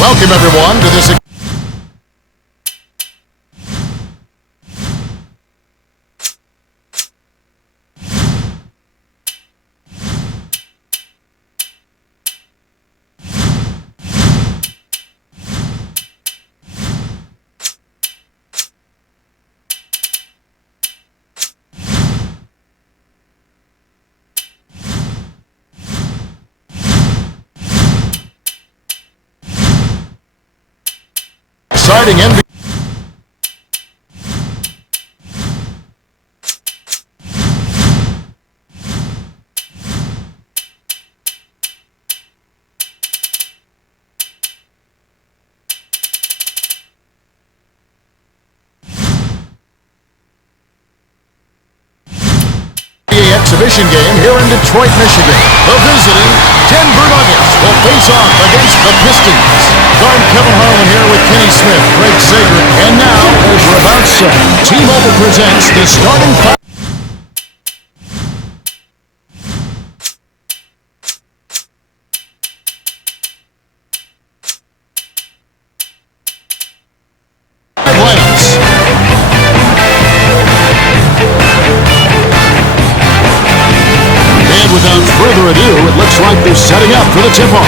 Welcome everyone to this exciting NBA. Exhibition game here in Detroit, Michigan. The visiting Denver Nuggets will face off against the Pistons. I'm Kevin Harlan here with Kenny Smith, Greg Sager, and now, as we're about set, T-Mobile presents the starting five. Without further ado, it looks like they're setting up for the tip-off.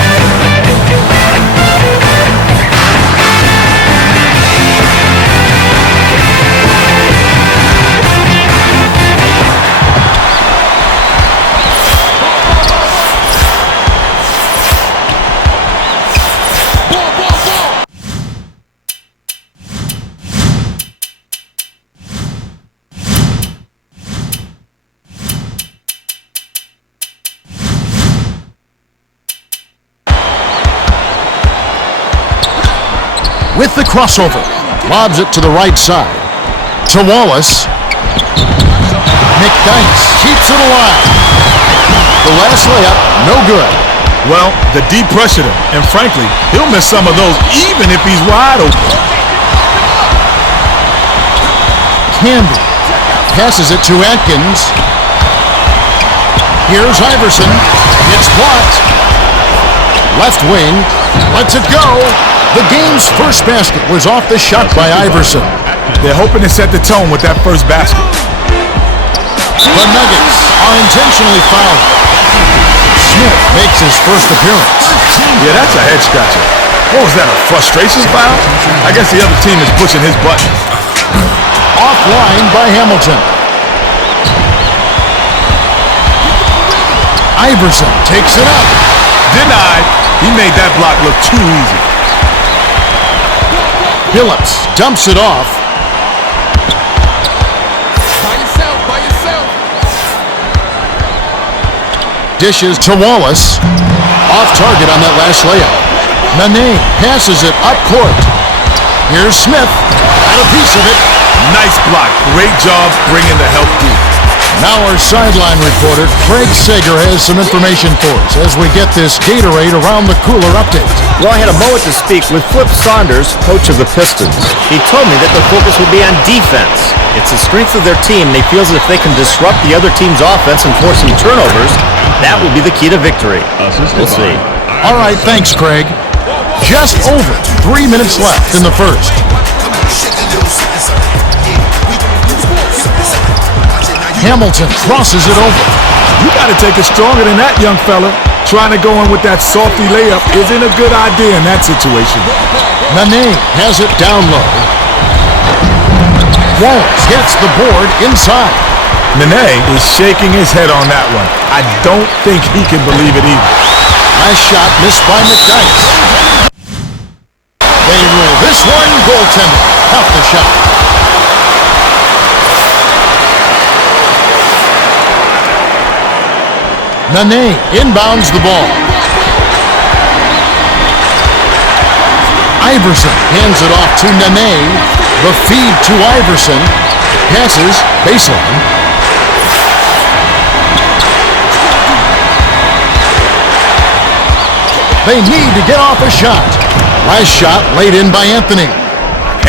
With the crossover, lobs it to the right side. To Wallace. McDyess keeps it alive. The last layup, no good. Well, the D pressured him, and frankly, he'll miss some of those even if he's wide open. Candy passes it to Atkins. Here's Iverson. It's blocked. Left wing. Lets it go. The game's first basket was off the shot by Iverson. They're hoping to set the tone with that first basket. The Nuggets are intentionally fouling. Smith makes his first appearance. Yeah, that's a head scratcher. What was that, a frustration foul? I guess the other team is pushing his buttons. Offline by Hamilton. Iverson takes it up. Denied. He made that block look too easy. Phillips dumps it off. By yourself. Dishes to Wallace. Off target on that last layup. Nene passes it up court. Here's Smith. Got a piece of it. Nice block. Great job bringing the help deep. Now our sideline reporter, Craig Sager, has some information for us as we get this Gatorade Around the Cooler update. Well, I had a moment to speak with Flip Saunders, coach of the Pistons. He told me that the focus will be on defense. It's the strength of their team, and he feels that if they can disrupt the other team's offense and force some turnovers, that will be the key to victory. We'll see. All right, thanks, Craig. Just over 3 minutes left in the first. Hamilton crosses it over. You got to take it stronger than that, young fella. Trying to go in with that salty layup isn't a good idea in that situation. Nene has it down low. Wallace gets the board inside. Nene is shaking his head on that one. I don't think he can believe it either. Last shot missed by McDyess. They rule this one goaltender. Out the shot. Nene inbounds the ball. Iverson hands it off to Nene. The feed to Iverson. Passes baseline. They need to get off a shot. Last shot laid in by Anthony.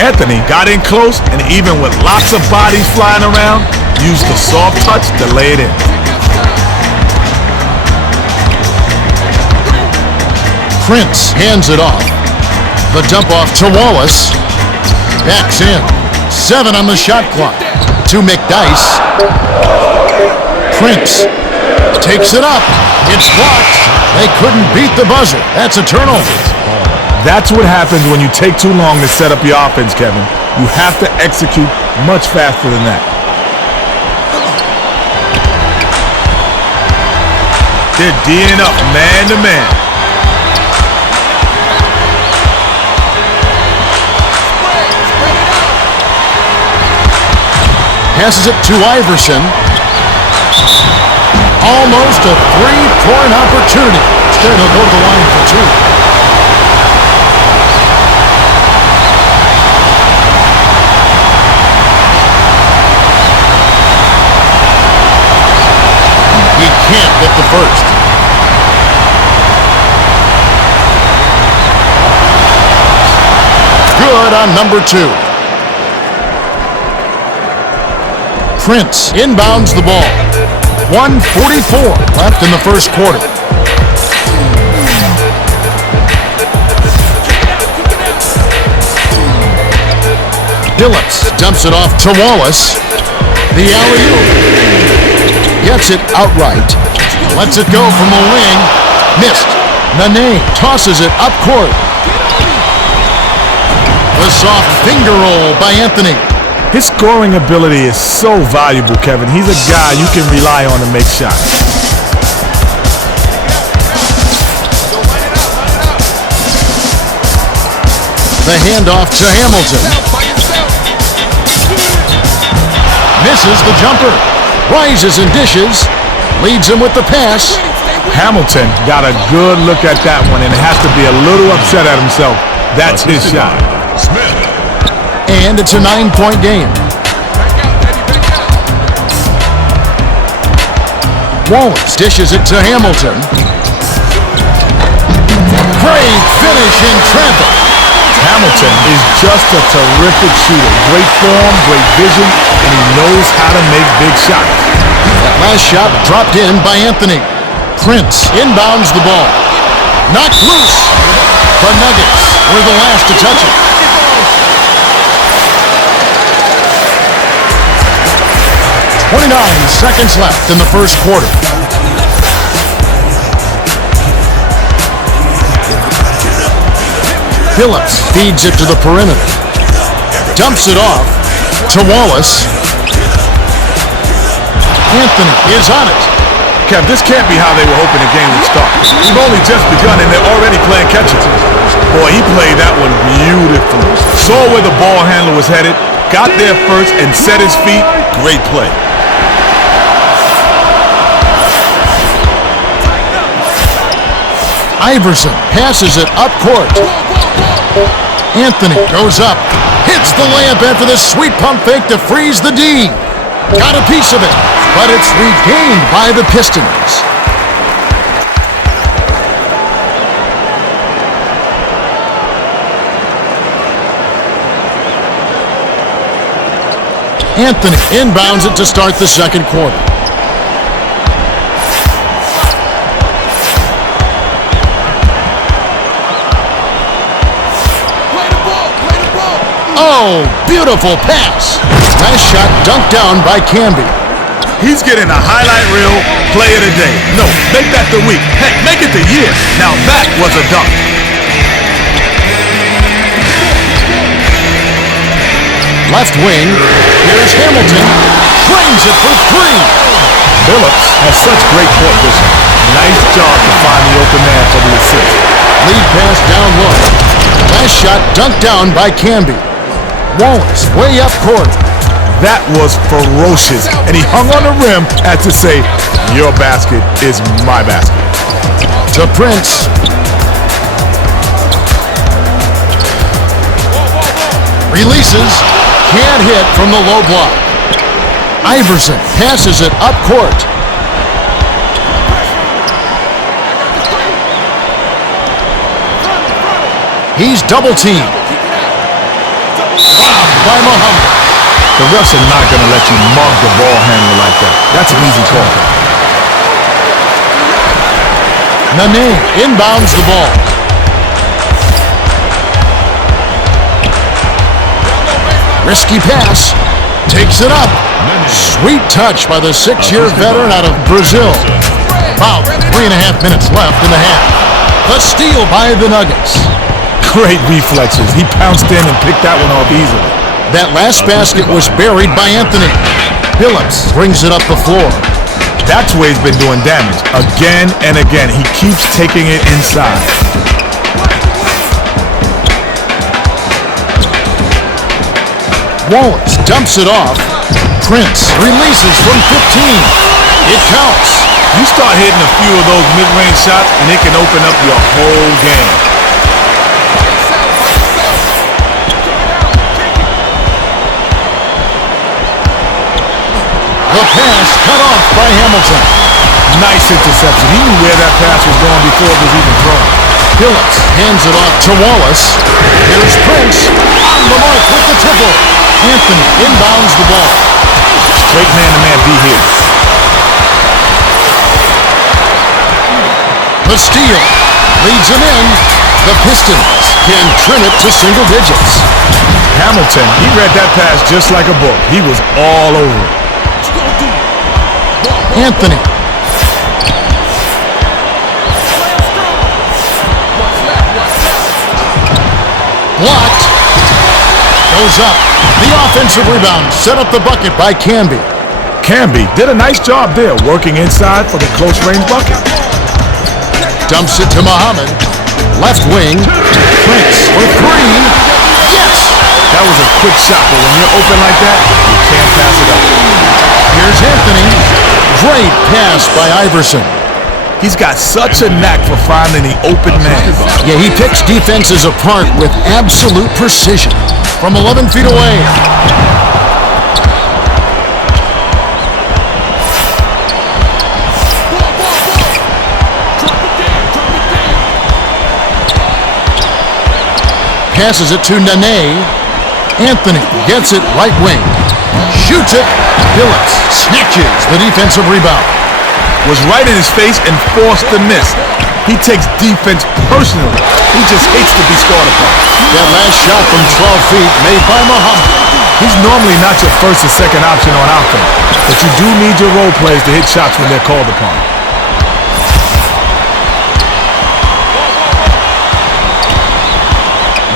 Anthony got in close, and even with lots of bodies flying around, used the soft touch to lay it in. Prince hands it off. The dump off to Wallace. Backs in. 7 on the shot clock. To McDyess. Prince takes it up. It's blocked. They couldn't beat the buzzer. That's a turnover. That's what happens when you take too long to set up your offense, Kevin. You have to execute much faster than that. They're D'ing up man to man. Passes it to Iverson. Almost a 3-point opportunity. Instead, he'll go to the line for 2. He can't get the first. Good on number 2. Prince inbounds the ball. 1:44 left in the first quarter. Phillips dumps it off to Wallace. The alley-oop. Gets it outright. Lets it go from the wing. Missed. Nene tosses it up court. The soft finger roll by Anthony. His scoring ability is so valuable, Kevin. He's a guy you can rely on to make shots. The handoff to Hamilton. Misses the jumper. Rises and dishes. Leads him with the pass. Hamilton got a good look at that one and has to be a little upset at himself. That's his shot. And it's a 9-point game. Wallace dishes it to Hamilton. Great finish in traffic. Hamilton is just a terrific shooter. Great form, great vision, and he knows how to make big shots. That last shot dropped in by Anthony. Prince inbounds the ball. Knocked loose. The Nuggets were the last to touch it. 29 seconds left in the first quarter. Phillips feeds it to the perimeter. Dumps it off to Wallace. Anthony is on it. Kev, this can't be how they were hoping the game would start. We've only just begun and they're already playing catch-up. Boy, he played that one beautifully. Saw where the ball handler was headed, got there first and set his feet. Great play. Iverson passes it up court. Anthony goes up, hits the layup after the sweet pump fake to freeze the D. Got a piece of it, but it's regained by the Pistons. Anthony inbounds it to start the second quarter. Oh, beautiful pass. Nice shot dunked down by Camby. He's getting a highlight reel play of the day. No, make that the week. Heck, make it the year. Now that was a dunk. Left wing. Here's Hamilton. Drains it for three. Phillips has such great court vision. Nice job to find the open man for the assist. Lead pass down low. Last shot dunked down by Camby. Wallace way up court. That was ferocious, and he hung on the rim as to say, your basket is my basket. To Prince. Releases. Can't hit from the low block. Iverson passes it up court. He's double teamed. Robbed by Muhammad. The refs are not going to let you mug the ball handler like that. That's an easy call. Nene inbounds the ball. Risky pass. Takes it up. Sweet touch by the 6-year veteran out of Brazil. About 3.5 minutes left in the half. The steal by the Nuggets. Great reflexes. He pounced in and picked that one off easily. That last basket was buried by Anthony. Phillips brings it up the floor. That's where he's been doing damage. Again and again. He keeps taking it inside. Wallace dumps it off. Prince releases from 15. It counts. You start hitting a few of those mid-range shots and it can open up your whole game. The pass cut off by Hamilton. Nice interception. He knew where that pass was going before it was even thrown. Phillips hands it off to Wallace. Here's Prince on the mark with the triple. Anthony inbounds the ball. Great man-to-man D here. The steal leads him in. The Pistons can trim it to single digits. Hamilton, he read that pass just like a book. He was all over it. Anthony. Blocked. Goes up. The offensive rebound set up the bucket by Camby. Camby did a nice job there, working inside for the close-range bucket. Dumps it to Muhammad. Left wing. Prince for three. Yes! That was a quick shot, but when you're open like that, you can't pass it up. Here's Anthony. Great pass by Iverson. He's got such a knack for finding the open man. Yeah, he picks defenses apart with absolute precision from 11 feet away. Passes it to Nene. Anthony gets it right wing. Shoots it. Phillips snatches the defensive rebound. Was right in his face and forced the miss. He takes defense personally. He just hates to be scored upon. That last shot from 12 feet made by Muhammad. He's normally not your first or second option on offense, but you do need your role players to hit shots when they're called upon.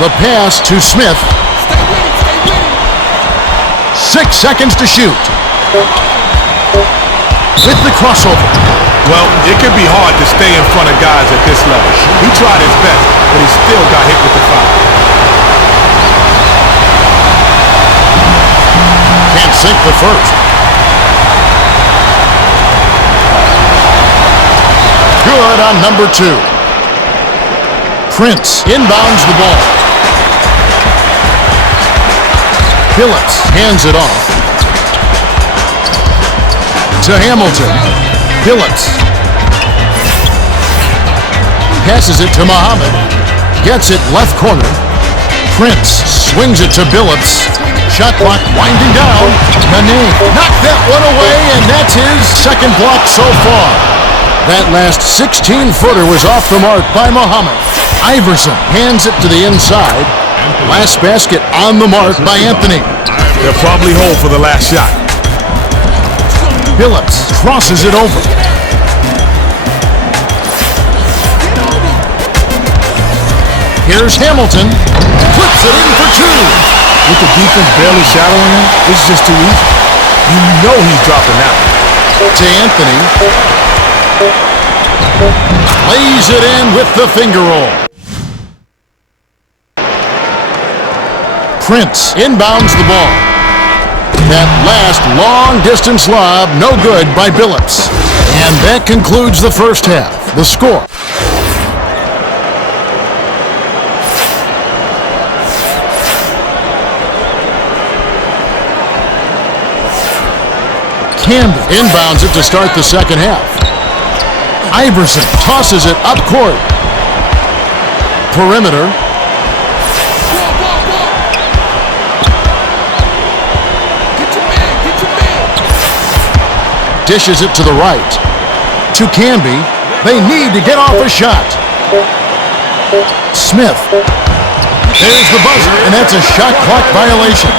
The pass to Smith. 6 seconds to shoot. With the crossover. Well, it can be hard to stay in front of guys at this level. He tried his best, but he still got hit with the foul. Can't sink the first. Good on number 2. Prince inbounds the ball. Phillips hands it off to Hamilton. Phillips passes it to Muhammad. Gets it left corner. Prince swings it to Phillips. Shot clock winding down. Nene knocked that one away, and that's his second block so far. That last 16-footer was off the mark by Muhammad. Iverson hands it to the inside. Last basket on the mark by Anthony. They'll probably hold for the last shot. Phillips crosses it over. Here's Hamilton. Flips it in for 2. With the defense barely shadowing him, it's just too easy. You know he's dropping that one. To Anthony. Lays it in with the finger roll. Prince inbounds the ball. That last long-distance lob, no good by Phillips. And that concludes the first half. The score. Camby inbounds it to start the second half. Iverson tosses it up court. Perimeter. Dishes it to the right. To Camby. They need to get off a shot. Smith. There's the buzzer, and that's a shot clock violation.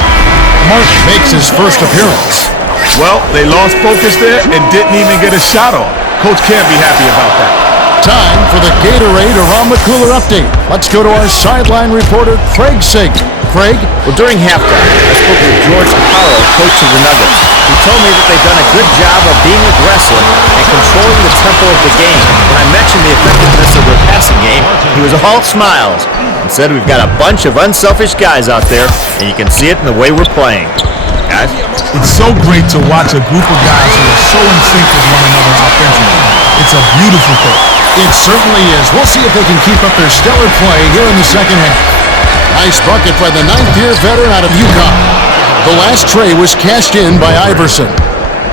Mark makes his first appearance. Well, they lost focus there and didn't even get a shot off. Coach can't be happy about that. Time for the Gatorade Around the Cooler update. Let's go to our sideline reporter, Craig Sager. Craig? Well, during halftime, I spoke with George Harrell, coach of the Nuggets. He told me that they've done a good job of being aggressive and controlling the tempo of the game. When I mentioned the effectiveness of their passing game, he was all smiles and said we've got a bunch of unselfish guys out there, and you can see it in the way we're playing. Guys? It's so great to watch a group of guys who are so in sync with one another offensively. It's a beautiful thing. It certainly is. We'll see if they can keep up their stellar play here in the second half. Nice bucket by the 9th-year veteran out of UConn. The last tray was cashed in by Iverson.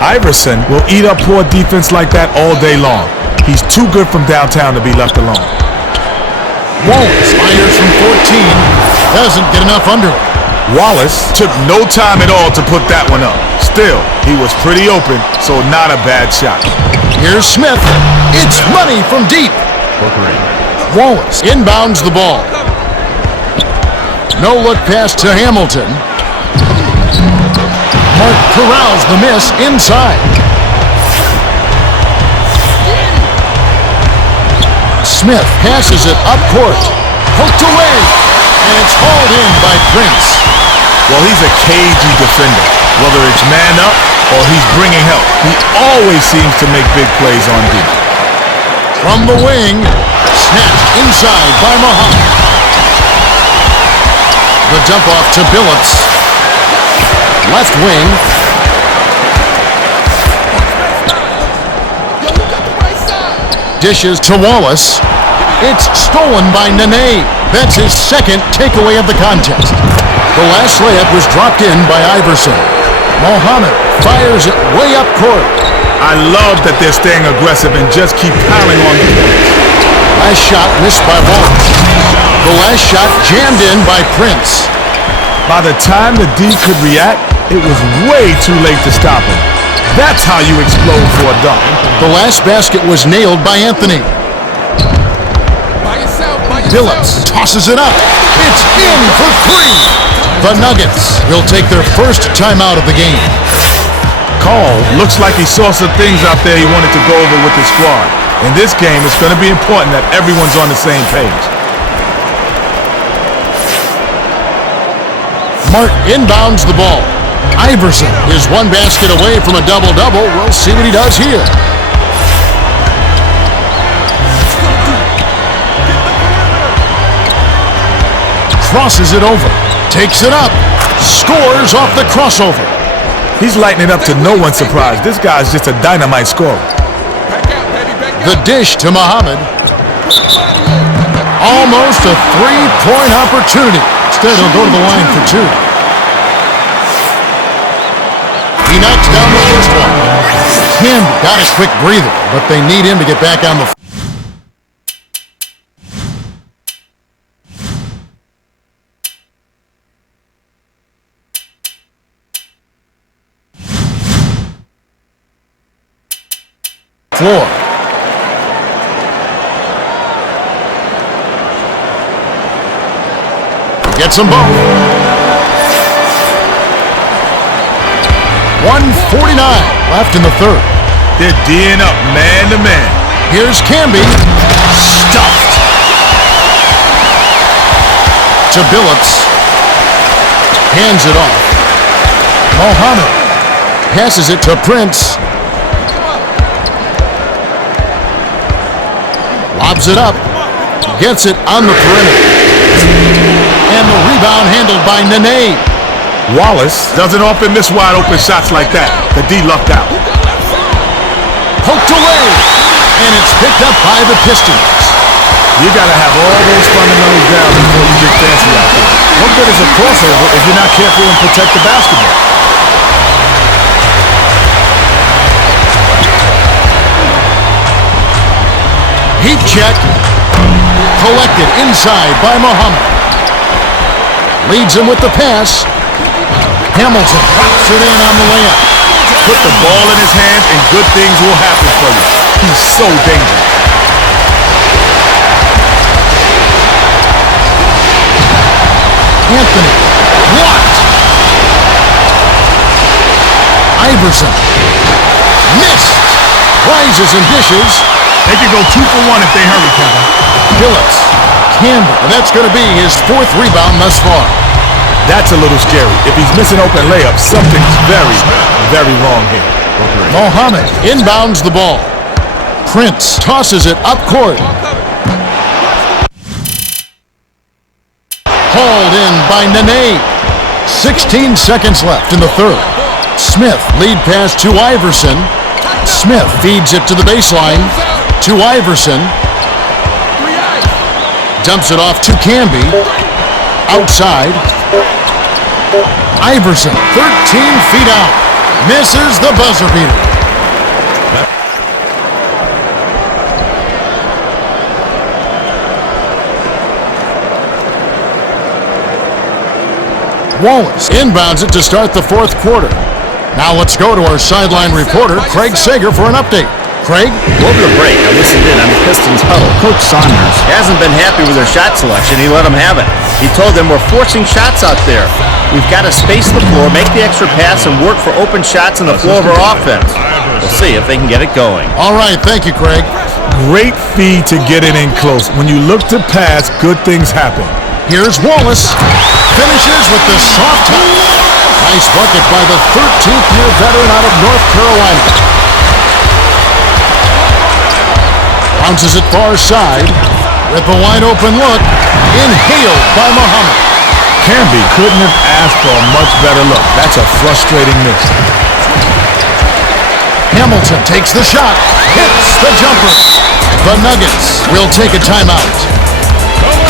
Iverson will eat up poor defense like that all day long. He's too good from downtown to be left alone. Wallace fires from 14. Doesn't get enough under it. Wallace took no time at all to put that one up. Still, he was pretty open, so not a bad shot. Here's Smith. It's money from deep. Wallace inbounds the ball. No look pass to Hamilton. Mark corrals the miss inside. Smith passes it up court. Poked away. And it's hauled in by Prince. Well, he's a cagey defender. Whether it's man up or he's bringing help, he always seems to make big plays on deep. From the wing, snatched inside by Muhammad. The dump off to Phillips. Left wing. Dishes to Wallace. It's stolen by Nene. That's his second takeaway of the contest. The last layup was dropped in by Iverson. Muhammad fires it way up court. I love that they're staying aggressive and just keep piling on the points. Last shot missed by Wallace. The last shot jammed in by Prince. By the time the D could react, it was way too late to stop him. That's how you explode for a dunk. The last basket was nailed by Anthony. Billups tosses it up. It's in for three. The Nuggets will take their first timeout of the game. Call looks like he saw some things out there he wanted to go over with his squad. In this game, it's going to be important that everyone's on the same page. Martin inbounds the ball. Iverson is one basket away from a double-double. We'll see what he does here. Crosses it over. Takes it up. Scores off the crossover. He's lighting it up to no one's surprise. This guy's just a dynamite scorer. The dish to Muhammad. Almost a three-point opportunity. Instead, he'll go to the line for two. He knocks down the first one. Camby got a quick breather, but they need him to get back on the floor. Gets them both. 1:49 left in the third. They're D'ing up man to man. Here's Camby. Stuffed. To Billups. Hands it off. Mohammed passes it to Prince. Lobs it up. Gets it on the perimeter. And the rebound handled by Nene. Wallace doesn't often miss wide open shots like that. The D lucked out. Poked away. And it's picked up by the Pistons. You got to have all those fundamentals down before you get fancy out there. What good is a crossover if you're not careful and protect the basketball? Heat check. Collected inside by Muhammad. Leads him with the pass. Hamilton pops it in on the layup. Put the ball in his hands and good things will happen for you. He's so dangerous. Anthony. Blocked. Iverson. Missed. Rises and dishes. They could go 2 for 1 if they hurry, Kevin. Billups. Camby. And that's going to be his fourth rebound thus far. That's a little scary. If he's missing open layups, something's very, very wrong here. Mohammed inbounds the ball. Prince tosses it up court. Hauled in by Nene. 16 seconds left in the third. Smith lead pass to Iverson. Smith feeds it to the baseline to Iverson. Dumps it off to Camby. Outside. Iverson, 13 feet out. Misses the buzzer beater. Wallace inbounds it to start the fourth quarter. Now let's go to our sideline reporter, Craig Sager, for an update. Craig? Over the break, I listened in on the Pistons huddle. Coach Saunders hasn't been happy with their shot selection. He let them have it. He told them, we're forcing shots out there. We've got to space the floor, make the extra pass, and work for open shots on the floor of our offense. We'll see if they can get it going. All right, thank you, Craig. Great feed to get it in close. When you look to pass, good things happen. Here's Wallace. Finishes with the soft touch. Nice bucket by the 13th-year veteran out of North Carolina. Bounces it far side with a wide-open look. Inhaled by Muhammad. Camby couldn't have asked for a much better look. That's a frustrating miss. Hamilton takes the shot. Hits the jumper. The Nuggets will take a timeout.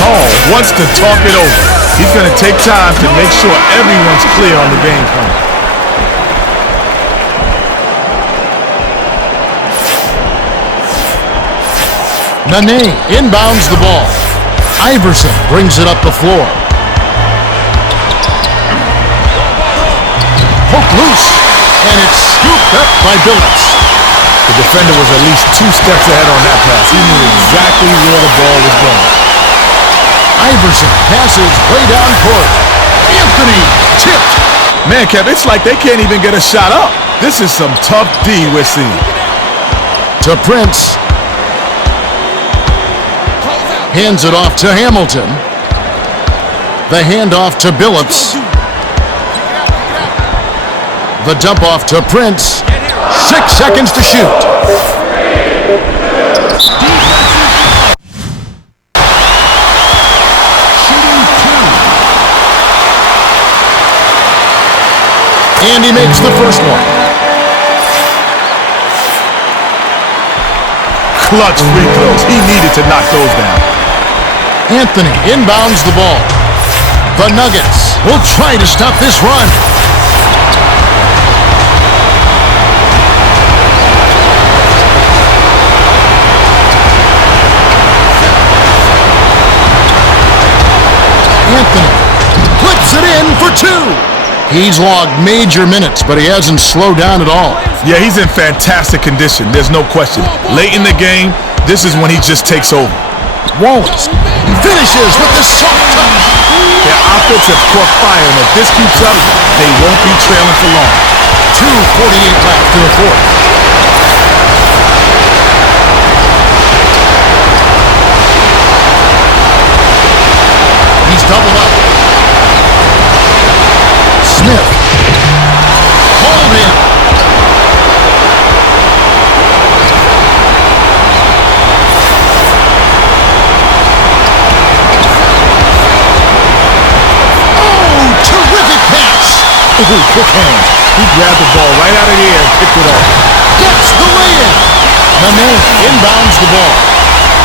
Call wants to talk it over. He's going to take time to make sure everyone's clear on the game plan. Nene inbounds the ball. Iverson brings it up the floor. Poked loose, and it's scooped up by Billups. The defender was at least 2 steps ahead on that pass. He knew exactly where the ball was going. Iverson passes way down court. Anthony tipped. Man, Kev, it's like they can't even get a shot up. This is some tough D we're seeing. To Prince. Hands it off to Hamilton. The handoff to Billups. The dump off to Prince. 6 seconds to shoot. And he makes the first one. Clutch free throws. He needed to knock those down. Anthony inbounds the ball. The Nuggets will try to stop this run. Anthony puts it in for 2. He's logged major minutes, but he hasn't slowed down at all. Yeah, he's in fantastic condition. There's no question. Late in the game, this is when he just takes over. Wallace finishes with the soft touch. Their offense has caught fire, and if this keeps up, they won't be trailing for long. 2:48 left to the fourth. He's doubled up. Smith. Hold in. Ooh, quick hands. He grabbed the ball right out of the air and picked it off. Gets the lay-in. Nene inbounds the ball.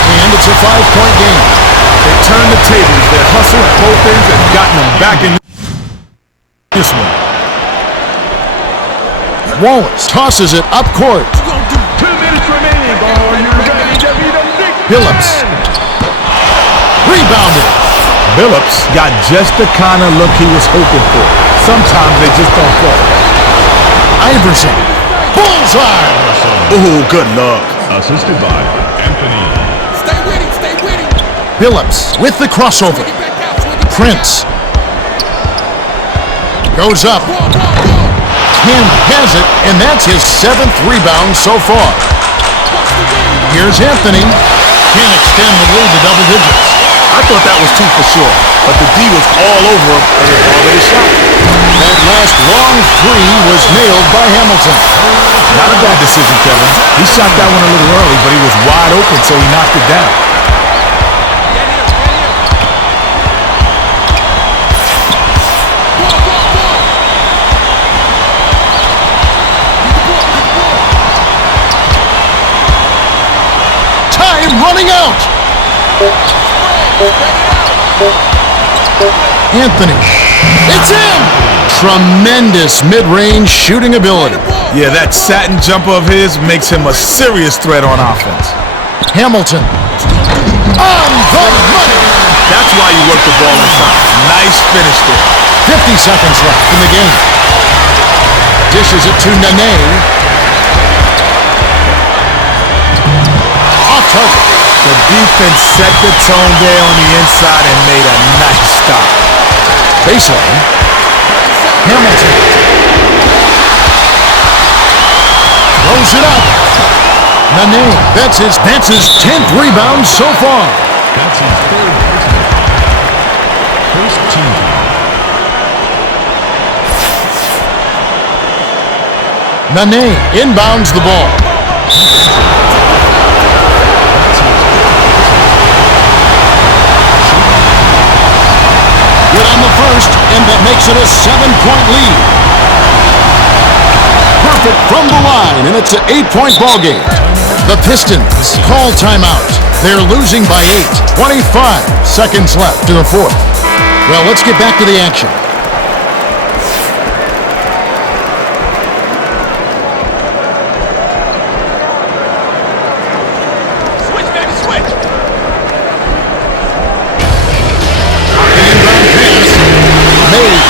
And it's a 5-point game. They turned the tables. They hustled both ends and gotten them back in this one. Wallace tosses it up court. 2 minutes remaining. Are you ready to be the big Billups. Rebounded. Billups got just the kind of look he was hoping for. Sometimes they just don't fall. Iverson. Bullseye. Ooh, good luck. Assisted by Anthony. Stay with him, stay with him. Billups with the crossover. Get back out, swing it. Prince. Goes up. Kim has it, and that's his 7th rebound so far. Here's Anthony. Can't extend the lead to double digits. I thought that was 2 for sure, but the D was all over him and it already shot. That last long 3 was nailed by Hamilton. Not a bad decision, Kevin. He shot that one a little early, but he was wide open, so he knocked it down. Time running out. Anthony. It's in. Tremendous mid-range shooting ability. Yeah, that satin jumper of his makes him a serious threat on offense. Hamilton. On the money. That's why you work the ball inside. Nice finish there. 50 seconds left in the game. Dishes it to Nene. Off target. The defense set the tone there on the inside and made a nice stop. Baseline. Hamilton. Throws it up. Nene. That's his 10th rebound so far. That's his 3rd personal. First team. Nene inbounds the ball. Good on the first, and that makes it a 7-point lead. Perfect from the line, and it's an 8-point ball game. The Pistons call timeout. They're losing by 8. 25 seconds left to the fourth. Well, let's get back to the action.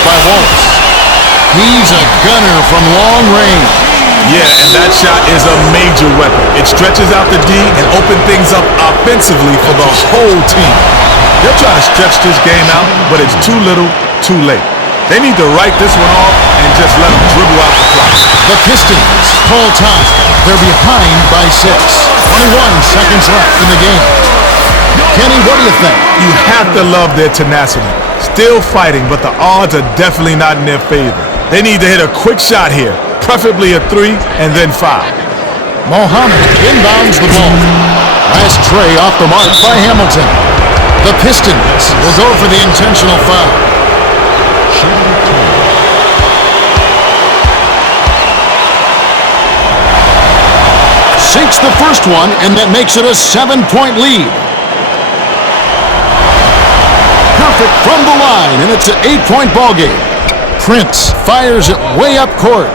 By Wallace. He's a gunner from long range. Yeah, and that shot is a major weapon. It stretches out the D and opens things up offensively for the whole team. They're trying to stretch this game out, but it's too little, too late. They need to write this one off and just let them dribble out the clock. The Pistons call time. They're behind by 6. 21 seconds left in the game. Kenny, what do you think? You have to love their tenacity. Still fighting, but the odds are definitely not in their favor. They need to hit a quick shot here, preferably a 3 and then 5. Mohammed inbounds the ball. Last tray off the mark by Hamilton. The Pistons will go for the intentional foul. Sinks the first one, and that makes it a 7-point lead. Perfect from the line, and it's an 8-point ball game. Prince fires it way up court.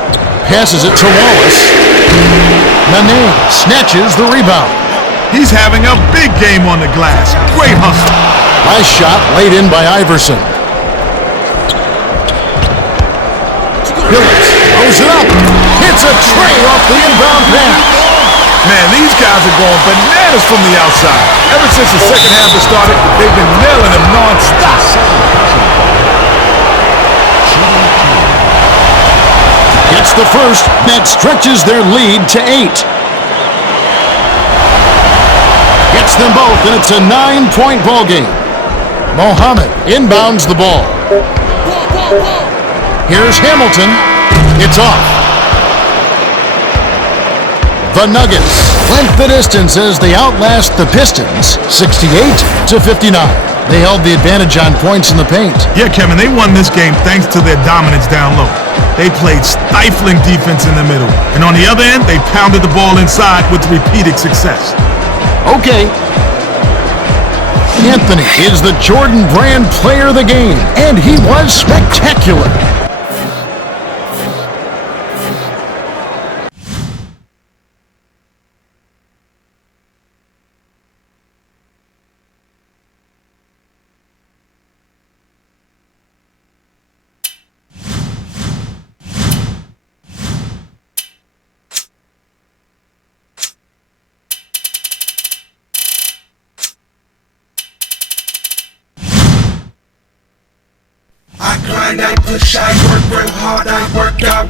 Passes it to Wallace. Mane snatches the rebound. He's having a big game on the glass. Great hustle. Nice shot laid in by Iverson. Phillips throws it up. Hits a tray off the inbound pass. Man, these guys are going bananas from the outside. Ever since the second half has started, they've been nailing them non-stop. Gets the first. That stretches their lead to 8. Gets them both, and it's a 9-point ball game. Mohammed inbounds the ball. Here's Hamilton. It's off. The Nuggets length the distance as they outlast the Pistons 68-59. They held the advantage on points in the paint. Yeah, Kevin, they won this game thanks to their dominance down low. They played stifling defense in the middle. And on the other end, they pounded the ball inside with repeated success. Okay. Anthony is the Jordan Brand player of the game, and he was spectacular. I grind, I push, I work real hard, I work out.